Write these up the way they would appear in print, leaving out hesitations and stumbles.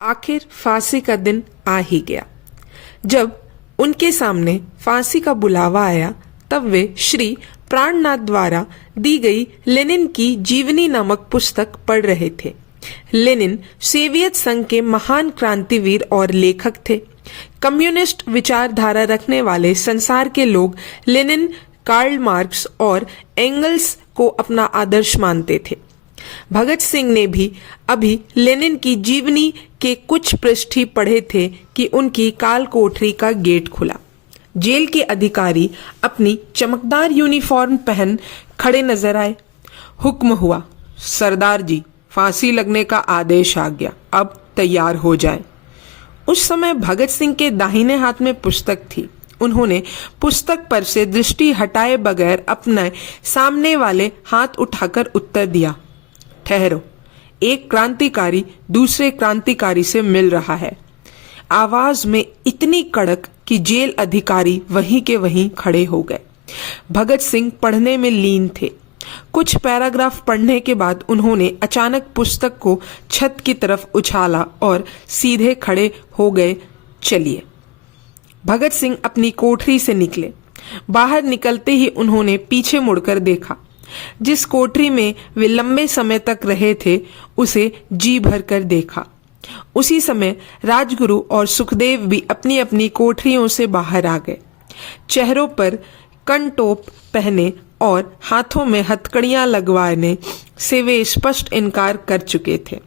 आखिर फांसी का दिन आ ही गया। जब उनके सामने फांसी का बुलावा आया तब वे श्री प्राणनाथ द्वारा दी गई लेनिन की जीवनी नामक पुस्तक पढ़ रहे थे। लेनिन सोवियत संघ के महान क्रांतिवीर और लेखक थे। कम्युनिस्ट विचारधारा रखने वाले संसार के लोग लेनिन, कार्ल मार्क्स और एंगल्स को अपना आदर्श मानते थे। भगत सिंह ने भी अभी लेनिन की जीवनी के कुछ पृष्ठ ही पढ़े थे कि उनकी काल कोठरी का गेट खुला। जेल के अधिकारी अपनी चमकदार यूनिफॉर्म पहन खड़े नजर आए। हुक्म हुआ, सरदार जी, फांसी लगने का आदेश आ गया, अब तैयार हो जाएं। उस समय भगत सिंह के दाहिने हाथ में पुस्तक थी। उन्होंने पुस्तक पर से दृष्टि हटाए बगैर अपने सामने वाले हाथ उठाकर उत्तर दिया, ठहरो, एक क्रांतिकारी दूसरे क्रांतिकारी से मिल रहा है। आवाज में इतनी कड़क कि जेल अधिकारी वहीं के वहीं खड़े हो गए। भगत सिंह पढ़ने में लीन थे। कुछ पैराग्राफ पढ़ने के बाद उन्होंने अचानक पुस्तक को छत की तरफ उछाला और सीधे खड़े हो गए। चलिए। भगत सिंह अपनी कोठरी से निकले। बाहर निकलते ही उन्होंने पीछे मुड़कर देखा। जिस कोठरी में वे लंबे समय तक रहे थे उसे जी भर कर देखा। उसी समय राजगुरु और सुखदेव भी अपनी अपनी कोठरियों से बाहर आ गए। चेहरों पर कंटोप पहने और हाथों में हथकड़ियां लगवाने से वे स्पष्ट इनकार कर चुके थे।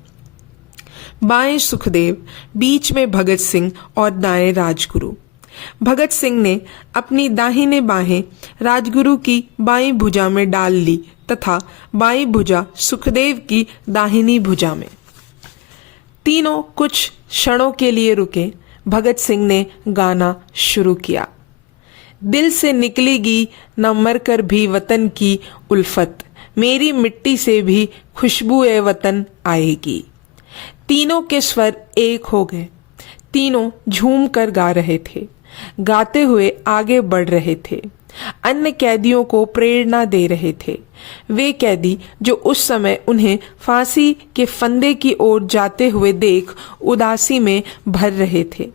बाएं सुखदेव, बीच में भगत सिंह और दाएं राजगुरु। भगत सिंह ने अपनी दाहिने बाहें राजगुरु की बाईं भुजा में डाल ली तथा बाईं भुजा सुखदेव की दाहिनी भुजा में। तीनों कुछ क्षणों के लिए रुके। भगत सिंह ने गाना शुरू किया, दिल से निकलेगी न मरकर भी वतन की उल्फत, मेरी मिट्टी से भी खुशबू ए वतन आएगी। तीनों के स्वर एक हो गए। तीनों झूम कर गा रहे थे, गाते हुए आगे बढ़ रहे थे, अन्य कैदियों को प्रेरणा दे रहे थे। वे कैदी जो उस समय उन्हें फांसी के फंदे की ओर जाते हुए देख उदासी में भर रहे थे।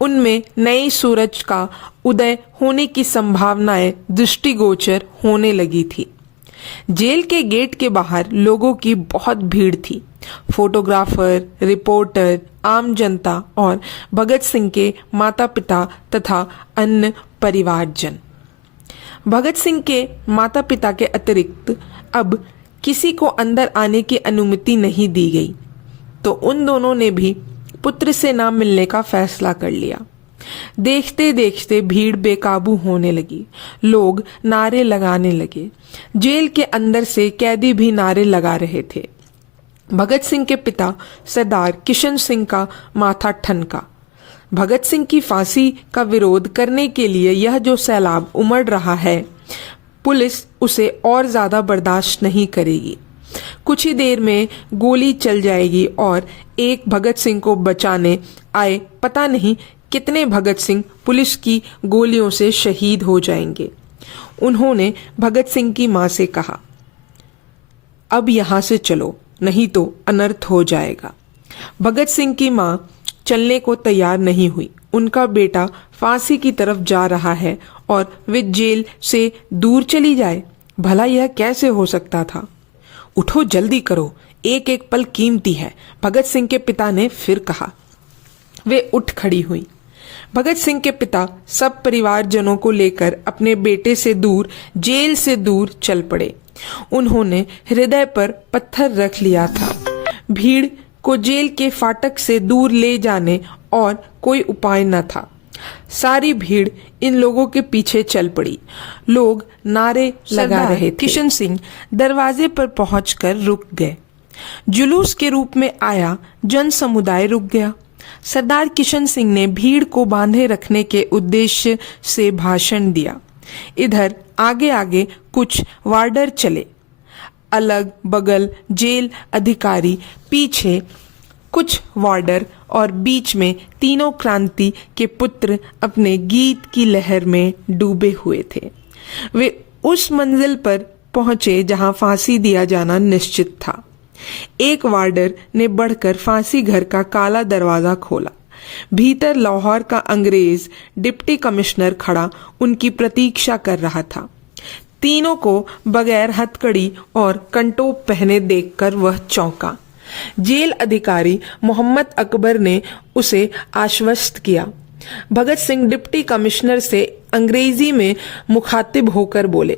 उनमें नए सूरज का उदय होने की संभावनाएं दृष्टिगोचर होने लगी थी। जेल के गेट के बाहर लोगों की बहुत भीड़ थी। फोटोग्राफर, रिपोर्टर, आम जनता और भगत सिंह के माता पिता तथा अन्य परिवारजन। भगत सिंह के माता पिता के अतिरिक्त अब किसी को अंदर आने की अनुमति नहीं दी गई, तो उन दोनों ने भी पुत्र से ना मिलने का फैसला कर लिया। देखते देखते भीड़ बेकाबू होने लगी। लोग नारे लगाने लगे। जेल के अंदर से कैदी भी नारे लगा रहे थे। भगत सिंह के पिता सरदार किशन सिंह का माथा ठनका। भगत सिंह की फांसी का विरोध करने के लिए यह जो सैलाब उमड़ रहा है, पुलिस उसे और ज्यादा बर्दाश्त नहीं करेगी। कुछ ही देर में गोली चल जाएगी और एक भगत सिंह को बचाने आए पता नहीं कितने भगत सिंह पुलिस की गोलियों से शहीद हो जाएंगे। उन्होंने भगत सिंह की मां से कहा, अब यहां से चलो, नहीं तो अनर्थ हो जाएगा। भगत सिंह की मां चलने को तैयार नहीं हुई। उनका बेटा फांसी की तरफ जा रहा है और वे जेल से दूर चली जाए, भला यह कैसे हो सकता था? उठो, जल्दी करो, एक एक पल कीमती है, भगत सिंह के पिता ने फिर कहा। वे उठ खड़ी हुई। भगत सिंह के पिता सब परिवारजनों को लेकर अपने बेटे से दूर, जेल से दूर चल पड़े। उन्होंने हृदय पर पत्थर रख लिया था। भीड़ को जेल के फाटक से दूर ले जाने और कोई उपाय न था। सारी भीड़ इन लोगों के पीछे चल पड़ी। लोग नारे लगा रहे थे। किशन सिंह दरवाजे पर पहुंचकर रुक गए। जुलूस के रूप में आया जन समुदाय रुक गया। सरदार किशन सिंह ने भीड़ को बांधे रखने के उद्देश्य से भाषण दिया। इधर आगे आगे कुछ वार्डर चले, अलग बगल जेल अधिकारी, पीछे कुछ वार्डर और बीच में तीनों क्रांति के पुत्र अपने गीत की लहर में डूबे हुए थे। वे उस मंजिल पर पहुंचे जहां फांसी दिया जाना निश्चित था। एक वार्डर ने बढ़कर फांसी घर का काला दरवाजा खोला। भीतर लाहौर का अंग्रेज डिप्टी कमिश्नर खड़ा उनकी प्रतीक्षा कर रहा था। तीनों को बगैर हथकड़ी और कंटोप पहने देखकर वह चौंका। जेल अधिकारी मोहम्मद अकबर ने उसे आश्वस्त किया। भगत सिंह डिप्टी कमिश्नर से अंग्रेजी में मुखातिब होकर बोले,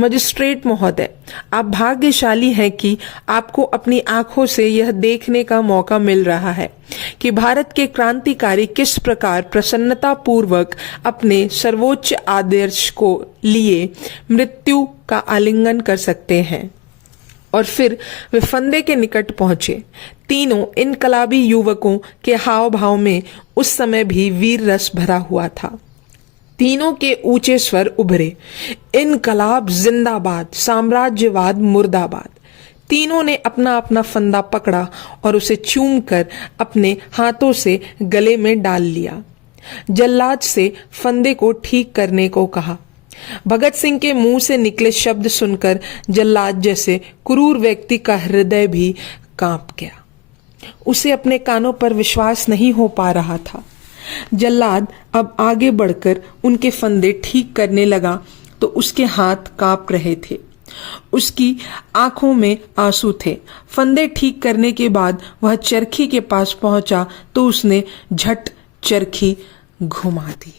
मजिस्ट्रेट महोदय, आप भाग्यशाली हैं कि आपको अपनी आंखों से यह देखने का मौका मिल रहा है कि भारत के क्रांतिकारी किस प्रकार प्रसन्नता पूर्वक अपने सर्वोच्च आदर्श को लिए मृत्यु का आलिंगन कर सकते हैं। और फिर वे फंदे के निकट पहुंचे। तीनों इनकलाबी युवकों के हाव भाव में उस समय भी वीर रस भरा हुआ था। तीनों के ऊंचे स्वर उभरे, इनकलाब जिंदाबाद, साम्राज्यवाद मुर्दाबाद। तीनों ने अपना अपना फंदा पकड़ा और उसे चूम कर अपने हाथों से गले में डाल लिया। जल्लाद से फंदे को ठीक करने को कहा। भगत सिंह के मुंह से निकले शब्द सुनकर जल्लाद जैसे क्रूर व्यक्ति का हृदय भी कांप गया। उसे अपने कानों पर विश्वास नहीं हो पा रहा था। जल्लाद अब आगे बढ़कर उनके फंदे ठीक करने लगा तो उसके हाथ कांप रहे थे। उसकी आंखों में आंसू थे। फंदे ठीक करने के बाद वह चरखी के पास पहुंचा तो उसने झट चरखी घुमा दी।